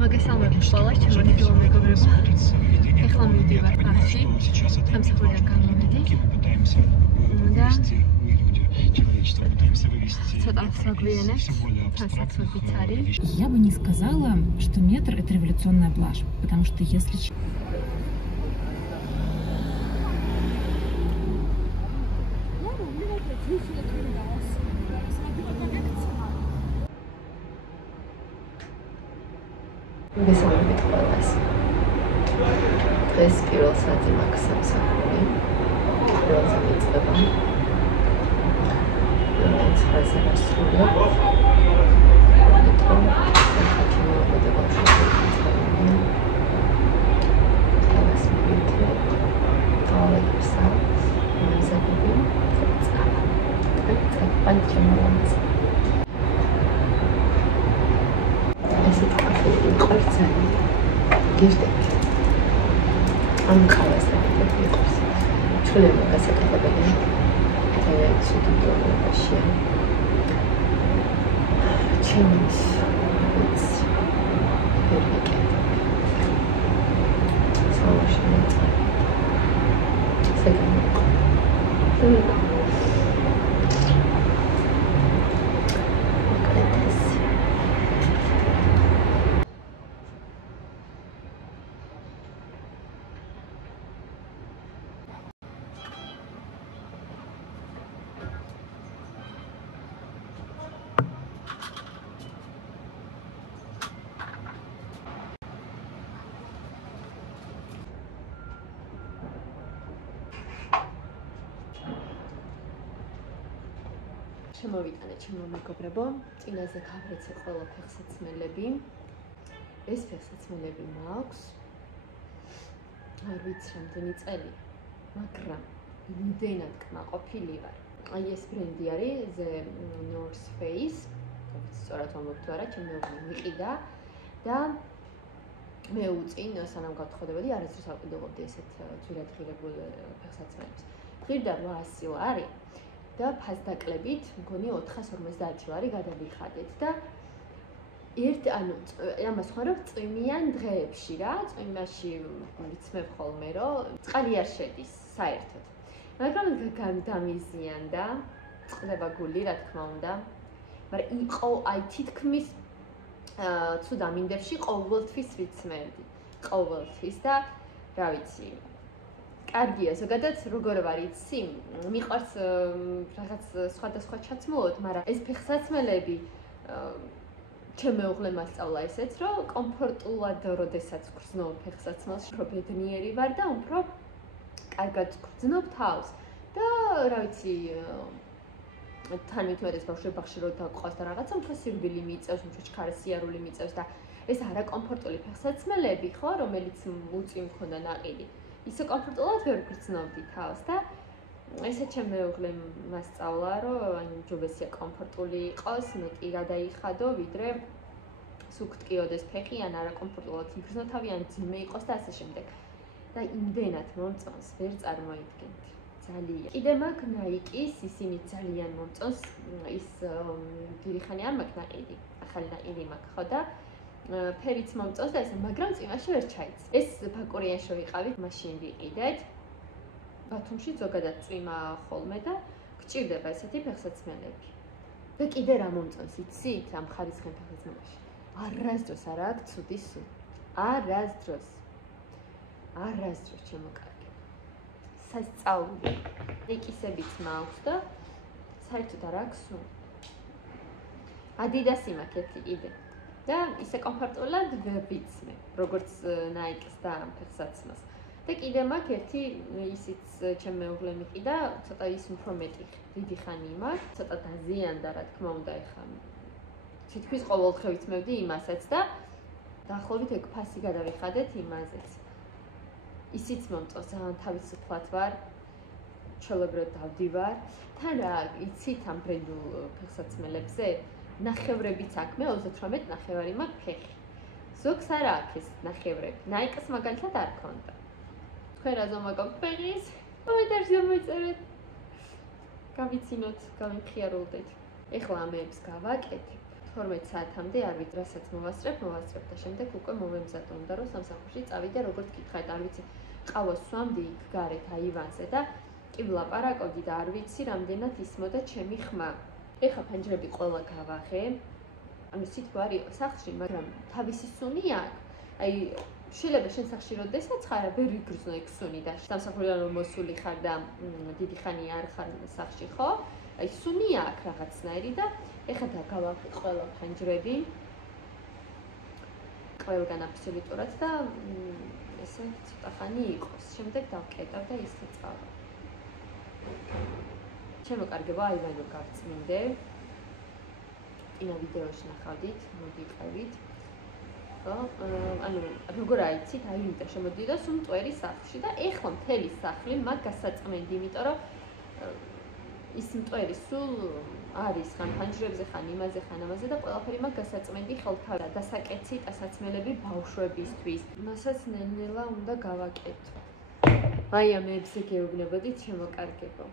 მოგესალმებით ყველა ჩემო ფილმ მეგობრებო. ეხლა მივდივარ ბარში, სამსახურიდან გამოვედი და ცოტა საგვიანებს, თასაც ვიც არის. Я бы не сказала, что метр это революционная блажь, потому что если მოგესალმებით ყველას. დღეს პირველ საათზე მაქვს სამსახური. პირველ წება. ცხრაზე ვასრულებ. მეტყვი საათი მოვიდება შევიწყებინი. ხალხს მივიდრე. თავებსა. მეზაგები. წავა. პანჩემალანს. ესეთ კაფეში ყორცანი. გიჟდები. ამ ხალხს იყოს. ჩულება გასაკეთებელი. ცუდი პრობლემაშია. ჩემს ვიც ვერიკე. სალაში მოწა. სეგანო. შემოვიტანე ჩემო მეგობრებო, წინაზე გავეცე ყველა ფეხსაცმელები. ეს ფეხსაცმელები მაქვს. არ ვიცი რამდენი წელი, მაგრამ იმდენად კმაყოფილი ვარ. აი ეს ბრენდი არის The North Face. სწორად ვამბობ თუ არა, ჩემი მიყიდა და მე უწინ სანამ გავთხოვდებოდი, არასდროს არ ვყიდულობდი ესეთ ძვირად ღირებულ ფეხსაცმელებს. ღირდა 800 ლარი. და ფასდაკლებით მგონი 450 ლარი გადავიხადეთ და ამას ხარ რომ წვიმიან დღეებში რა, წვიმაში ვიცმებ ხოლმე რომ წყალი არ შედის საერთოდ. მაგრამ დამიზიანდა, წყდება გული რა თქმა უნდა. მაგრამ აი თითქმის ცუდ ამინდებში ყოველთვის ვიცმევდი. ყოველთვის და რა ვიცი კარგია, ზოგადად როგორ ვარ იცი, მიყვარს რაღაც სხვადასხვა ჩაცმულობთ, მაგრამ ეს ფეხსაცმელები ჩემ მეუღლემ ასწავლა ესეც, რომ კომფორტულად როდესაც გრძნობ ფეხსაცმელს, უფრო ბედნიერი ვარ და უფრო კარგად გრძნობ თავს. და რა ვიცი, თან მithumetes ბავშვებში რო დაგყვას და რაღაცა უფრო სირბილი მიწევს, უფრო ჩქარა სიარული მიწევს და ეს არაკომფორტული ფეხსაცმელები ხო, რომელიც უწინ მქონდა ნაყიდი. ისე კომფორტულად ვერ გრძნობდი თავს და ესე ჩემ მეუღლემ მასწავლა, რომ ჯობესია კომფორტული იყოს, მეტი გადაიხადო, ვიდრე სუქტკიოდეს ფეხი ან არაკომფორტულად იგრძნო თავი, ან ძიმე იყოს და ასე შემდეგ. და იმდენად მომწონს, ვერ წარმოიდგენთ. ძალიან. კიდე მაქვს Nike-ის, ისინი ძალიან მომწონს, ის დიდი ხანი არ მაქვს ნაყიდი, ახალი ნაყიდი მაქვს ხო და ფერიც მომწონს და ესე, მაგრამ წვიმაში ვერ ჩაიც. ეს ბაკურიანში ვიყავით, მაშინ ვიყიდეთ. ბათუმში ზოგადად წვიმა ხოლმე და გჭირდება ესეთი ფეხსაცმელები. და კიდე რა მომწონს, იცით, ამ ხარისხიან ფეხსაცმელებში? არასდროს არ აქვს ცუდი სუნი. არასდროს ჩემო კარგი. სასწაული. ეკისებიც მაქვს და საერთოდ არ აქვს სუნი. Adidas-ი მაქვს ერთი კიდე. და ისე კომფორტულად ვერ ვიცმე, როგორც Nike-ს და ამ ფეხსაცმელს. და კიდე მაქვს ერთი ისიც ჩემ მეუღლემ იყიდა, ცოტა ის უფრო მეტი დიდი ხანი მაქვს, ცოტა დაზიანდა რა თქმა უნდა ეხლა. თითქმის ყოველდღე ვიცმევდი იმასაც და დაახლოებით ეგ ფასი გადავიხადეთ იმაზეც. ისიც მომწონს, ძალიან თავისუფლად ვარ, ჩვეულებრივად დავდივარ. თან რა, იცით ამ ბრენდულ ფეხსაცმელებზე? ნახევრებიც აქვს, მე 38 ნახევარი მაქვს ფეხი. ზოგს არ აქვს ეს ნახევრები. Nike-ს მაგალითად არ ქონდა. თქვენ რა ზომა გაქვთ ფეხის? კომენტარში მოიწერეთ. გავიცინოთ, გავიხიარულდეთ. ეხლა ამებს გავაკეთებ. 12 საათამდე არ ვიცი, რასაც მოვასწრებ და შემდეგ უკვე მომემზადო, უნდა რომ სამსახურში წავიდე, როგორც გითხარით, არ ვიცი, ყავას სვამდი იქ გარეთ აივანზე და კი ვლაპარაკობდი და არ ვიცი, რამდენად ისმოდა ჩემი ხმა. ეხლა ფანჯრები ყველა გავაღე. ანუ სიტყვა არის სახლში, მაგრამ თავისი სუნი აქვს. აი შეიძლება შენ სახლში როდესაც ხარ, ვერ ვიგრძნო ეგ სუნი და სამსახურიდან რომ მოსული ხარ და დიდი ხანი არ ხარ სახლში, ხო? აი სუნი აქვს რაღაცნაირი და ეხლა დაგავაღე ყველა ფანჯრები. ყველგან აბსოლუტურად და ესე ცოტა ხანი იყოს. შემდეგ დავკეტავ და ისე წავა. შემოკარგება აივანი რომ გავწმინდე. ინა ვიდეოში ნახავდით, მოგიყევით. ანუ როგორ აიცით, აივინდა შემოდიდა სულ მტვერი სახლში და ეხლა მთელი სახლი მაგ გასაწმენდი, იმიტომ რომ ის მტვერი სულ არის ხან ფანჯრებზე, ხან იმაზე, ხან ამაზე და ყველაფერი მაგ გასაწმენდი ხელთავა დასაკეცი ტასაცმელები ბავშვებისთვის. მასაც ნელ-ნელა უნდა გავაკეთო. აი ამ ებზე გეუბნებოდით შემოკარგებო.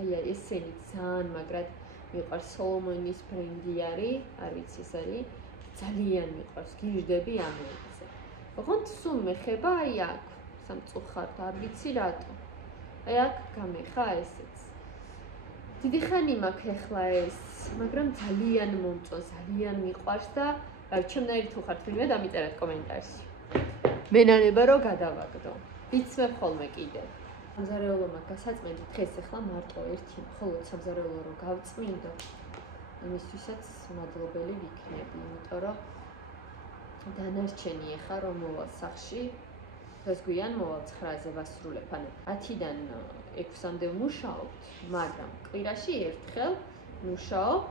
აი ესენი ძალიან მაგრად მიყვარს სოლომონის ბრენდი არის, არ ვიცი ეს არის, ძალიან მიყვარს, გიჟდები ამაზე. ოღონდ სულ მეხება აი აქ, სამწუხაროდ არ ვიცი რატო. აი აქ გამეხა ესეც. დიდი ხანი მაქვს ეხლა ეს, მაგრამ ძალიან მომწონს, ძალიან მიყვარს და ჩემნაირი თუ ხართ ვინმე დამიწერეთ კომენტარში. მენანება რომ გადავაგდო. ვიცმებ ხოლმე კიდე. სამზარეულო მაქვს გასაწმენდი, დღეს ეხლა მარტო ერთი მხოლოდ სამზარეულო რომ გავწმინდო. იმისთვისაც მადლობელი ვიქნები, იმიტომ რომ დანარჩენი ეხა რომ მოვალ სახლში, დღეს გვიან მოვალ 9-ზე ვასრულებ, ანუ 10-დან 6-მდე ვმუშაობთ, მაგრამ კვირაში ერთხელ ვმუშაობ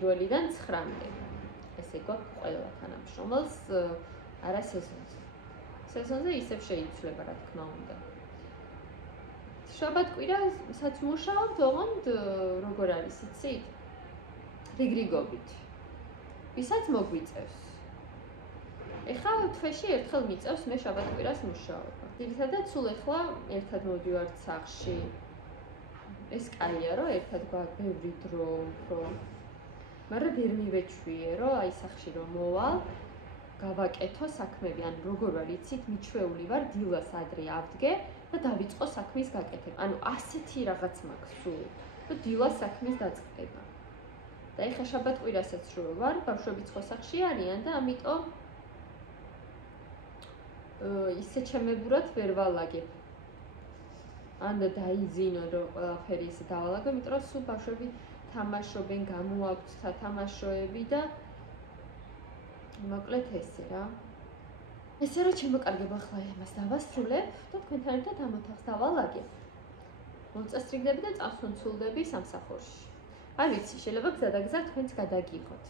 1-დან 9-მდე. ესე გვაქვს ყველა თანამშრომელს არა სეზონზე. სეზონზე ისევ შეიცვლება, რა თქმა უნდა. შაბათ-კვირასაც ვმუშაობთ, ოღონდ როგორ არის, იცით? რიგრიგობით. ვისაც მოგვიწევს. ეხლა თვეში ერთხელ მიწევს, მე შაბათ-კვირას მუშაობა. ძირითადად სულ ეხლა ერთად მოვდივართ სახლში. ეს კაია, რომ ერთად გვაქვს ბევრი დრო, მაგრამ ვერ მივეჩვიე, რომ აი სახლში რომ მოვალ, გავაკეთო საქმები, ან როგორ ვარ იცით, მიჩვეული ვარ დილას ადრე ავდგე და დავიწყო საქმის გაკეთება. ანუ ასეთი რაღაც მაქვს სულ, რომ დილას საქმის დაწყება. და ეხლა შაბათ-კვირასაც რო ვარ, ბავშვებიც ხო სახლში არიან და ამიტომ ისე ჩემებურად ვერ ვალაგებ. ან დაიძინო რომ ყველაფერი ისე დავალაგო, იმიტომ რომ სულ ბავშვები თამაშობენ, გამოაქვთ სათამაშოები და მოკლედ ესე რა. ესე რომ შემოკარგებო ახლა იმას დავასრულებ და თქვენთან ერთად ამ ოთახს დავალაგებ. მოწესრიგდები და წასვენცულდები სამსახურში. არ ვიცი, შეიძლება გზადაგზა თქვენც გადაგიღოთ.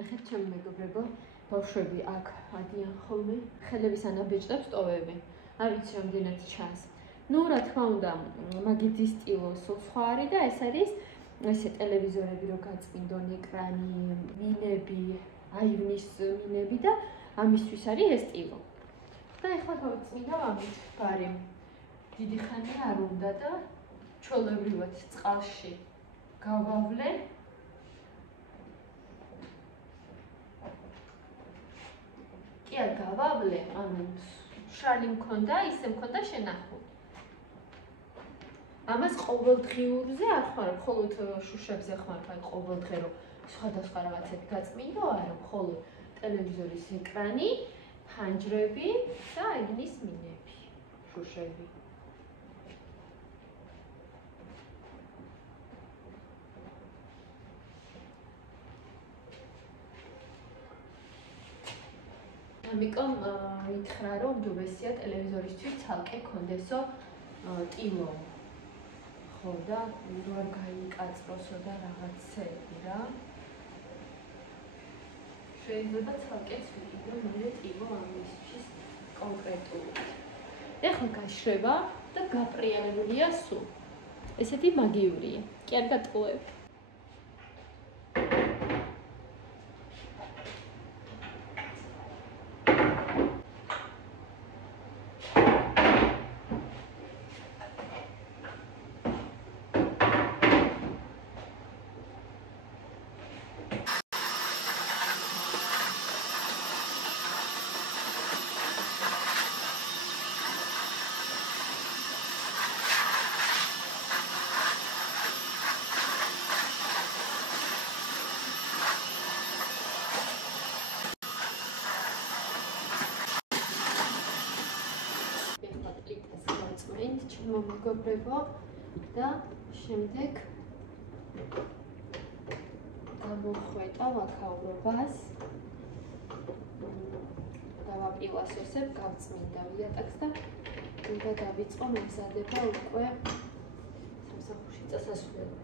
ეხეთ ჩემი მეგობრებო, ბავშვები აქ ადიან ხოლმე, ხელების ანაბეჭდებს ტოვები. არ ვიცი რამდენად ჩანს. ნუ რა თქმა უნდა, მაგიძის სტილო სხვა არის და ეს არის ესე ტელევიზორები რო გაწმინდონ ეკრანი, მინები, აივნის მინები და ამისთვის არის ეს სტილო. და ეხლა გავწმინდავ ამით ბარი. დიდი ხანი არ უნდა და ჩვეულებრივად წყალში გავავლე. კი არ გავავლე, ანუ შალი მქონდა, ისე მქონდა შენახული. ამას ყოველდღიურზე არ ხარ, მხოლოდ შუშებზე ხარ, აი ყოველდღე რომ სხვადასხვა რაღაცები გაწმინდო, არა, მხოლოდ ტელევიზორის ეკრანი, ფანჯრები და აივნის მინები, შუშები. ამიტომ მითხრა რომ ჯობესია ტელევიზორისთვის ცალკე კონდესო ტილო. ხო და რო არ გაიკაწროსო და რაღაცები რა. შეიძლება ცალკეც ვიყიდო მე ტილო ამისთვის კონკრეტულად. ეხლა გაშვება და გაპრიალებულია სულ. ესეთი მაგიურია. კი არ გატყუებ. ჩემო მეგობრებო და შემდეგ გამოხვეტავ აქაურობას დავაპირასოსებ, გავწმინდა იატაკს და უნდა დავიწყო მემზადება უკვე სამსახურში წასასვლელად.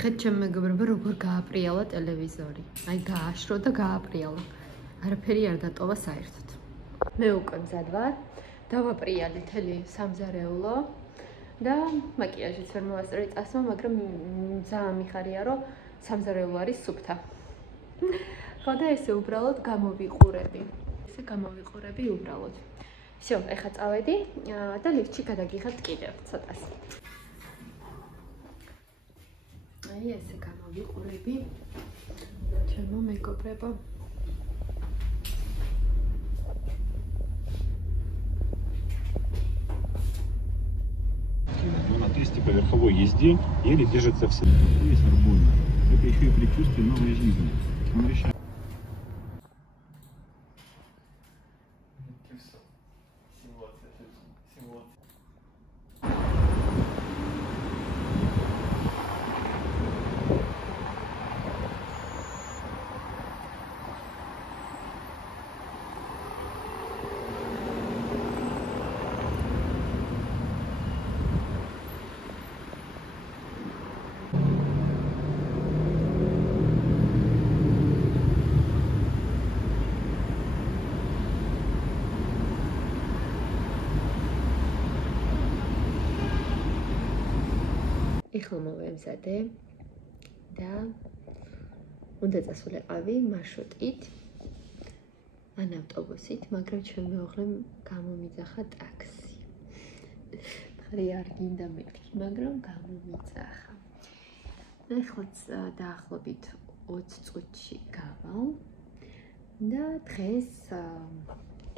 ახეთ ჩემ მეგობრებო როგორ გააპრიალა ტელევიზორი. აი გააშრო და გააპრიალა. არაფერი არ დატოვა საერთოდ. მე უკვე მზად ვარ. დავაპრიალე თელი სამზარეულო და მაკიაჟიც ვერ მოვასწრე წასვლა, მაგრამ ძალიან მიხარია რომ სამზარეულო არის სუფთა. ხო და ესე უბრალოდ გამოვიყურები. ესე გამოვიყურები უბრალოდ. всё, ეხლა წავედი და ლიფტში გადაგიხართ კიდევ ცოტას. აი ესე გამოვიყურები. ჩემო მეგობრებო. На 30-поверховой езде еле держится все. Есть нормально. Это еще и предчувствие новой жизни. Он решает. ეხლა მოვემზადე და უნდა წასულიყავი მარშრუტით ან ავტობუსით, მაგრამ ჩვენ მეუღლემ გამომიძახა ტაქსი. ხრი არ გინდა მეთქი, მაგრამ გამომიძახა. ეხლაც დაახლოებით 20 წუთში გავალ და დღეს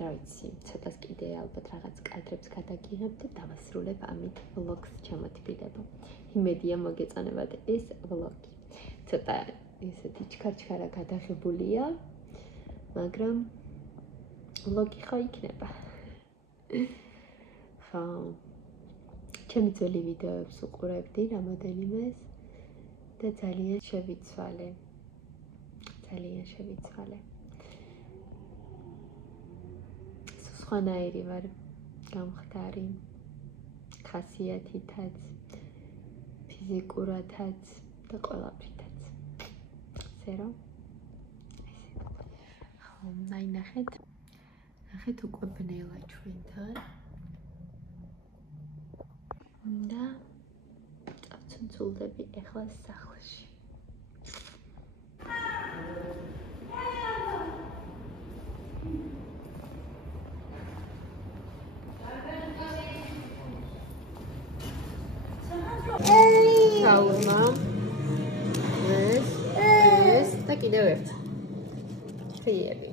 რა ვიცი, ცოტას კიდე ალბათ რაღაც კადრებს გადაგიღებ და დავასრულებ ამით ვლოგს ჩამოთბილება. იმედია მოგეწონებათ ეს ვლოგი. ცოტა ესეთი ჩქარ-ჩქარა გადაღებულია, მაგრამ ვლოგი ხო იქნება. ხო. ჩემი ძველი ვიდეოებს უყურებდი რამოდენიმეს და ძალიან შევიცვალე. სხვანაირი ვარ გამხდარი ხასიათითაც, ფიზიკურათაც და ყველაფრითაც. ასე რომ ხო, ნახეთ უკვე ბნელა ჩვენთან და წავცუნცულდები ეხლა სახლში. Sauna. ეს და კიდევ ერთი. ხიები.